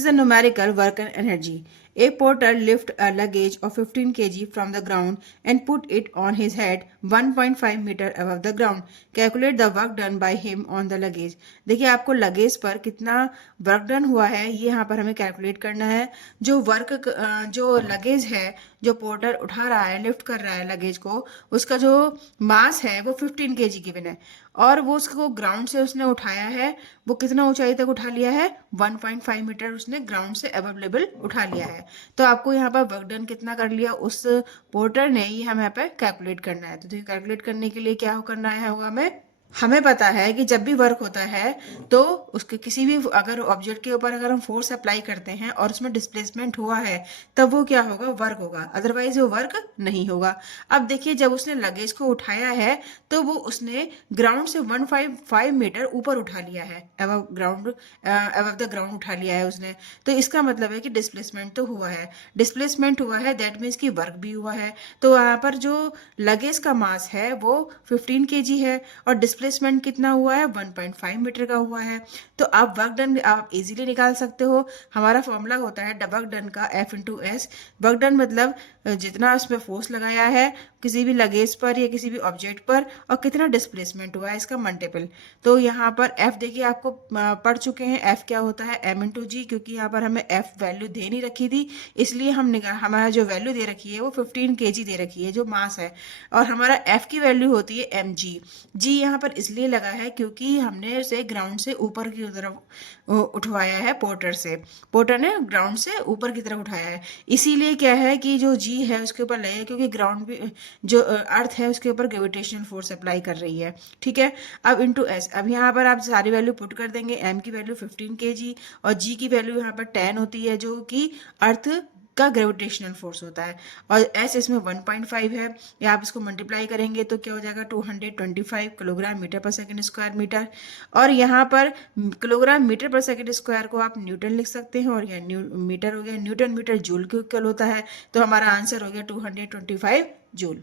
Is a numerical work and energy. A porter lifted a luggage of 15 kg from the ground and put it on his head 1.5 meter above the ground. Calculate the work done by him on the luggage. देखिए आपको luggage पर कितना work done हुआ है ये यहाँ पर हमें कैलकुलेट करना है। जो लगेज है जो पोर्टर उठा रहा है, लिफ्ट कर रहा है लगेज को, उसका जो मास है वो 15 केजी गिवन है और वो उसको ग्राउंड से उसने उठाया है। वो कितना ऊंचाई तक उठा लिया है? 1.5 मीटर उसने ग्राउंड से अबव लेवल उठा लिया है। तो आपको यहाँ पर वर्क डन कितना कर लिया उस पोर्टर ने, ये हमें यहाँ पे कैलकुलेट करना है। तो कैलकुलेट करने के लिए क्या करना है होगा हमें पता है कि जब भी वर्क होता है तो उसके किसी भी अगर ऑब्जेक्ट के ऊपर अगर हम फोर्स अप्लाई करते हैं और उसमें डिस्प्लेसमेंट हुआ है तब वो क्या होगा? वर्क होगा, अदरवाइज वो वर्क नहीं होगा। अब देखिए जब उसने लगेज को उठाया है तो वो उसने ग्राउंड से 1.5 मीटर ऊपर उठा लिया है, अबव द ग्राउंड उठा लिया है उसने। तो इसका मतलब है कि डिस्प्लेसमेंट तो हुआ है, डिस्प्लेसमेंट हुआ है दैट मीन्स कि वर्क भी हुआ है। तो यहाँ पर जो लगेज का मास है वो 15 केजी है और डिस्प्लेसमेंट कितना हुआ है? 1.5 मीटर का हुआ है। तो आप वर्क डन आप इजीली निकाल सकते हो। हमारा फॉर्मूला होता है वर्क डन का F into S. Work done मतलब जितना उसमें फोर्स लगाया है किसी भी लगेज पर या किसी भी ऑब्जेक्ट पर और कितना डिस्प्लेसमेंट हुआ है इसका मल्टीपल। तो यहाँ पर F देखिए आपको पढ़ चुके हैं, F क्या होता है? M इंटू जी, क्योंकि यहाँ पर हमें F वैल्यू दे नहीं रखी थी इसलिए हमारा जो वैल्यू दे रखी है वो 15 केजी दे रखी है जो मास है, और हमारा F की वैल्यू होती है mg। जी यहाँ पर इसलिए लगा है क्योंकि हमने उसे ग्राउंड से ऊपर की तरफ उठवाया है, पोर्टर ने ग्राउंड से ऊपर की तरफ उठाया है। इसीलिए क्या है कि जो जी है उसके ऊपर लगेगा क्योंकि ग्राउंड भी जो अर्थ है उसके ऊपर ग्रेविटेशनल फोर्स अप्लाई कर रही है। ठीक है, अब इंटू एस। अब यहाँ पर आप सारी वैल्यू पुट कर देंगे। एम की वैल्यू 15 केजी और जी की वैल्यू यहाँ पर 10 होती है जो कि अर्थ का ग्रेविटेशनल फोर्स होता है, और एस इसमें 1.5 है। या आप इसको मल्टीप्लाई करेंगे तो क्या हो जाएगा? 225 किलोग्राम मीटर पर सेकंड स्क्वायर मीटर। और यहाँ पर किलोग्राम मीटर पर सेकंड स्क्वायर को आप न्यूटन लिख सकते हैं और यह मीटर हो गया। न्यूटन मीटर जूल के इक्वल होता है, तो हमारा आंसर हो गया 225 जूल।